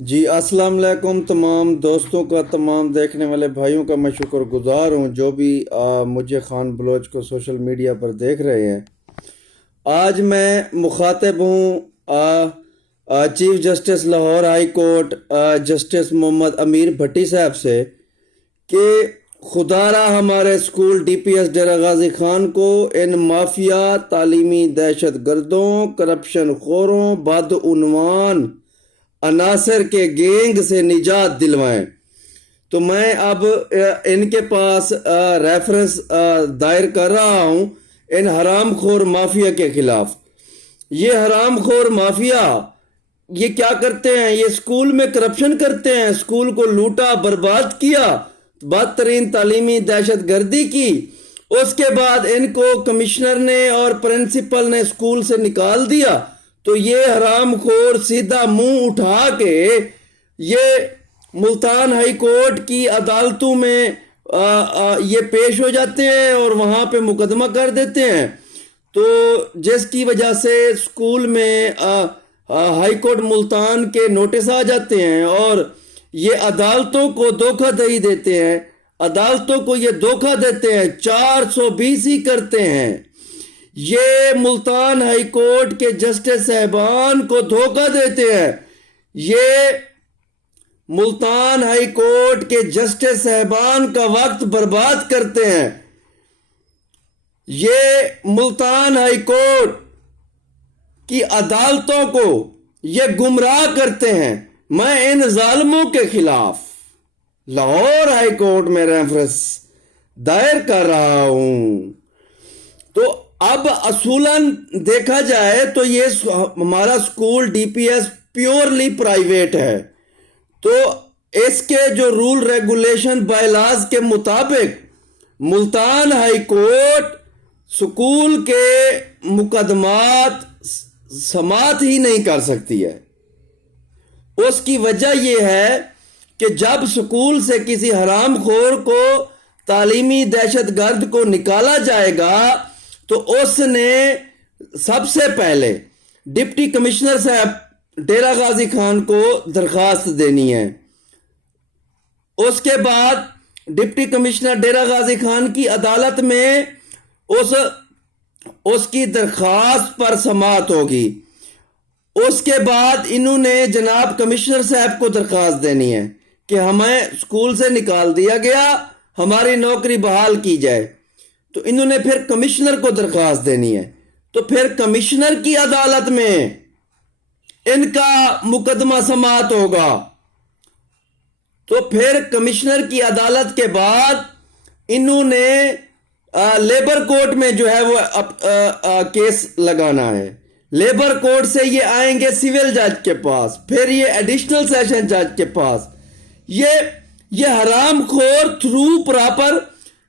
جی السلام علیکم تمام دوستوں کا، تمام دیکھنے والے بھائیوں کا میں شکر گزار ہوں جو بھی مجھے خان بلوچ کو سوشل میڈیا پر دیکھ رہے ہیں۔ آج میں مخاطب ہوں chief justice Lahore high court justice Muhammad Amir Bhatti صاحب سے کہ خدا را ہمارے school D P S Dera Ghazi Khan کو ان مافیا، تعلیمی دہشت گردوں، کرپشن خوروں، بدعنوان عناصر کے گینگ سے نجات دلوائیں۔ تو میں اب ان کے پاس ریفرنس دائر کر رہا ہوں ان حرام خور مافیا کے خلاف۔ یہ حرام خور مافیا یہ کیا کرتے ہیں؟ یہ اسکول میں کرپشن کرتے ہیں، اسکول کو لوٹا، برباد کیا، بدترین تعلیمی دہشت گردی کی۔ اس کے بعد ان کو کمشنر نے اور پرنسپل نے اسکول سے نکال دیا، تو یہ حرام خور سیدھا منہ اٹھا کے یہ ملتان ہائی کورٹ کی عدالتوں میں یہ پیش ہو جاتے ہیں اور وہاں پہ مقدمہ کر دیتے ہیں، تو جس کی وجہ سے اسکول میں ہائی کورٹ ملتان کے نوٹس آ جاتے ہیں اور یہ عدالتوں کو دھوکہ دہی دیتے ہیں، عدالتوں کو یہ دھوکہ دیتے ہیں، 420 کرتے ہیں۔ یہ ملتان ہائی کورٹ کے جسٹس صاحبان کو دھوکہ دیتے ہیں، یہ ملتان ہائی کورٹ کے جسٹس صاحبان کا وقت برباد کرتے ہیں، یہ ملتان ہائی کورٹ کی عدالتوں کو یہ گمراہ کرتے ہیں۔ میں ان ظالموں کے خلاف لاہور ہائی کورٹ میں ریفرنس دائر کر رہا ہوں۔ تو اب اصولاً دیکھا جائے تو یہ ہمارا school D P S purely private ہے، تو اس کے جو رول ریگولیشن بائی لاز کے مطابق ملتان ہائی کورٹ اسکول کے مقدمات سماعت ہی نہیں کر سکتی ہے۔ اس کی وجہ یہ ہے کہ جب اسکول سے کسی حرام خور کو، تعلیمی دہشت گرد کو نکالا جائے گا تو اس نے سب سے پہلے ڈپٹی کمشنر صاحب ڈیرہ غازی خان کو درخواست دینی ہے، اس کے بعد ڈپٹی کمشنر ڈیرہ غازی خان کی عدالت میں اس کی درخواست پر سماعت ہوگی۔ اس کے بعد انہوں نے جناب کمشنر صاحب کو درخواست دینی ہے کہ ہمیں اسکول سے نکال دیا گیا، ہماری نوکری بحال کی جائے، تو انہوں نے پھر کمشنر کو درخواست دینی ہے، تو پھر کمشنر کی عدالت میں ان کا مقدمہ سماعت ہوگا، تو پھر کمشنر کی عدالت کے بعد انہوں نے لیبر کورٹ میں جو ہے وہ کیس لگانا ہے، لیبر کورٹ سے یہ آئیں گے سول جج کے پاس، پھر یہ ایڈیشنل سیشن جج کے پاس۔ یہ حرام خور تھرو پراپر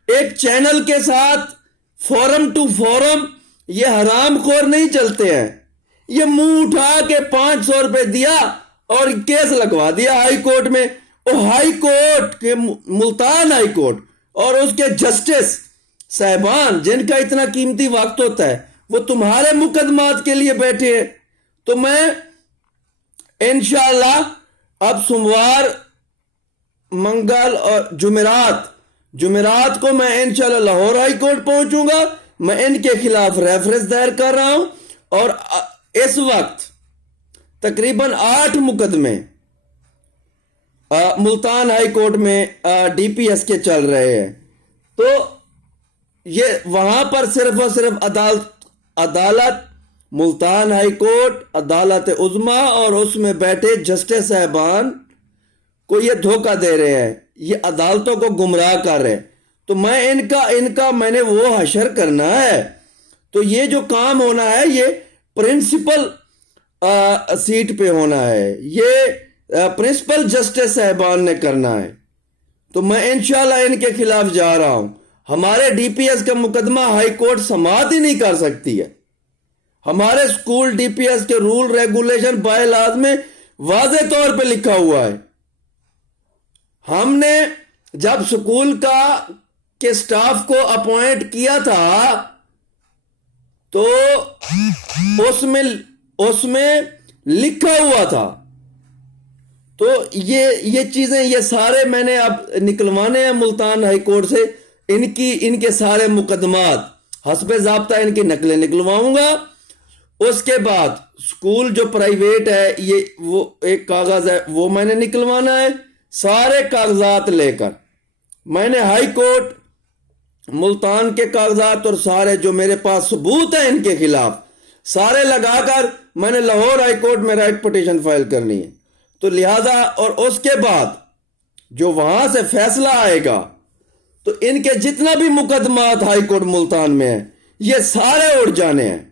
ایک چینل کے ساتھ فورم ٹو فورم یہ حرام خور نہیں چلتے ہیں، یہ منہ اٹھا کے 500 روپے دیا اور کیس لگوا دیا ہائی کورٹ میں، اور ہائی کورٹ کے ملتان ہائی کورٹ اور اس کے جسٹس صاحبان جن کا اتنا قیمتی وقت ہوتا ہے وہ تمہارے مقدمات کے لیے بیٹھے ہیں۔ تو میں انشاءاللہ اب سوموار، منگل اور جمعرات کو میں انشاءاللہ لاہور ہائی کورٹ پہنچوں گا۔ میں ان کے خلاف ریفرنس دائر کر رہا ہوں اور اس وقت تقریباً 8 مقدمے ملتان ہائی کورٹ میں ڈی پی ایس کے چل رہے ہیں، تو یہ وہاں پر صرف اور صرف عدالت ملتان ہائی کورٹ، عدالت عظمیٰ اور اس میں بیٹھے جسٹس صاحبان کو یہ دھوکہ دے رہے ہیں، یہ عدالتوں کو گمراہ کر رہے ہیں، تو میں ان کا میں نے وہ حشر کرنا ہے۔ تو یہ جو کام ہونا ہے یہ پرنسپل سیٹ پہ ہونا ہے، یہ پرنسپل جسٹس صاحبان نے کرنا ہے، تو میں انشاءاللہ ان کے خلاف جا رہا ہوں۔ ہمارے ڈی پی ایس کا مقدمہ ہائی کورٹ سماعت ہی نہیں کر سکتی ہے۔ ہمارے اسکول ڈی پی ایس کے رول ریگولیشن بائی لاز میں واضح طور پہ لکھا ہوا ہے۔ ہم نے جب اسکول کے سٹاف کو اپوائنٹ کیا تھا تو اس میں لکھا ہوا تھا تو یہ چیزیں یہ سارے میں نے اب نکلوانے ہیں ملتان ہائی کورٹ سے، ان کے سارے مقدمات حسب ضابطہ ان کی نقلیں نکلواؤں گا۔ اس کے بعد سکول جو پرائیویٹ ہے وہ ایک کاغذ ہے وہ میں نے نکلوانا ہے، سارے کاغذات لے کر میں نے ہائی کورٹ ملتان کے کاغذات اور سارے جو میرے پاس ثبوت ہیں ان کے خلاف سارے لگا کر میں نے لاہور ہائی کورٹ میں رائٹ پٹیشن فائل کرنی ہے۔ تو لہذا اور اس کے بعد جو وہاں سے فیصلہ آئے گا تو ان کے جتنا بھی مقدمات ہائی کورٹ ملتان میں ہیں یہ سارے اڑ جانے ہیں،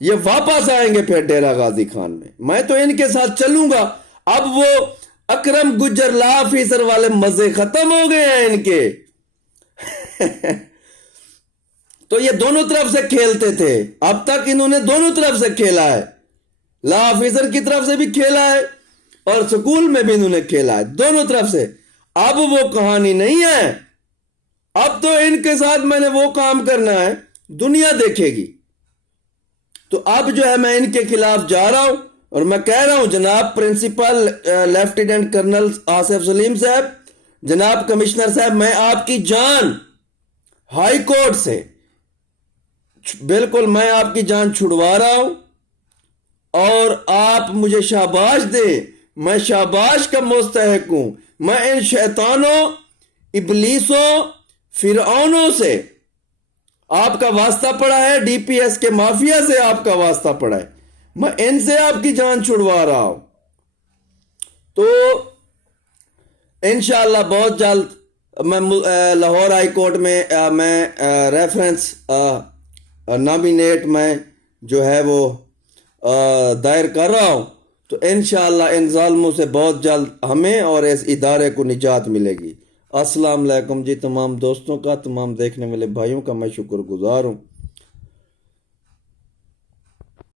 یہ واپس آئیں گے پھر ڈیرہ غازی خان میں تو ان کے ساتھ چلوں گا۔ اب وہ اکرم گجر لا آفیسر والے مزے ختم ہو گئے ہیں ان کے تو یہ دونوں طرف سے کھیلتے تھے، اب تک انہوں نے دونوں طرف سے کھیلا ہے، لا آفیسر کی طرف سے بھی کھیلا ہے اور سکول میں بھی انہوں نے کھیلا ہے، دونوں طرف سے۔ اب وہ کہانی نہیں ہے، اب تو ان کے ساتھ میں نے وہ کام کرنا ہے دنیا دیکھے گی۔ تو اب جو ہے میں ان کے خلاف جا رہا ہوں اور میں کہہ رہا ہوں جناب پرنسپل لیفٹیننٹ کرنل آصف سلیم صاحب، جناب کمشنر صاحب، میں آپ کی جان ہائی کورٹ سے بالکل میں آپ کی جان چھڑوا رہا ہوں اور آپ مجھے شاباش دیں، میں شاباش کا مستحق ہوں۔ میں ان شیطانوں، ابلیسوں، فرعونوں سے آپ کا واسطہ پڑا ہے، ڈی پی ایس کے مافیا سے آپ کا واسطہ پڑا ہے، میں ان سے آپ کی جان چھڑوا رہا ہوں۔ تو انشاءاللہ بہت جلد میں لاہور ہائی کورٹ میں میں ریفرنس نامینیٹ میں جو ہے وہ دائر کر رہا ہوں، تو انشاءاللہ ان ظالموں سے بہت جلد ہمیں اور اس ادارے کو نجات ملے گی۔ السلام علیکم جی، تمام دوستوں کا، تمام دیکھنے والے بھائیوں کا میں شکر گزار ہوں۔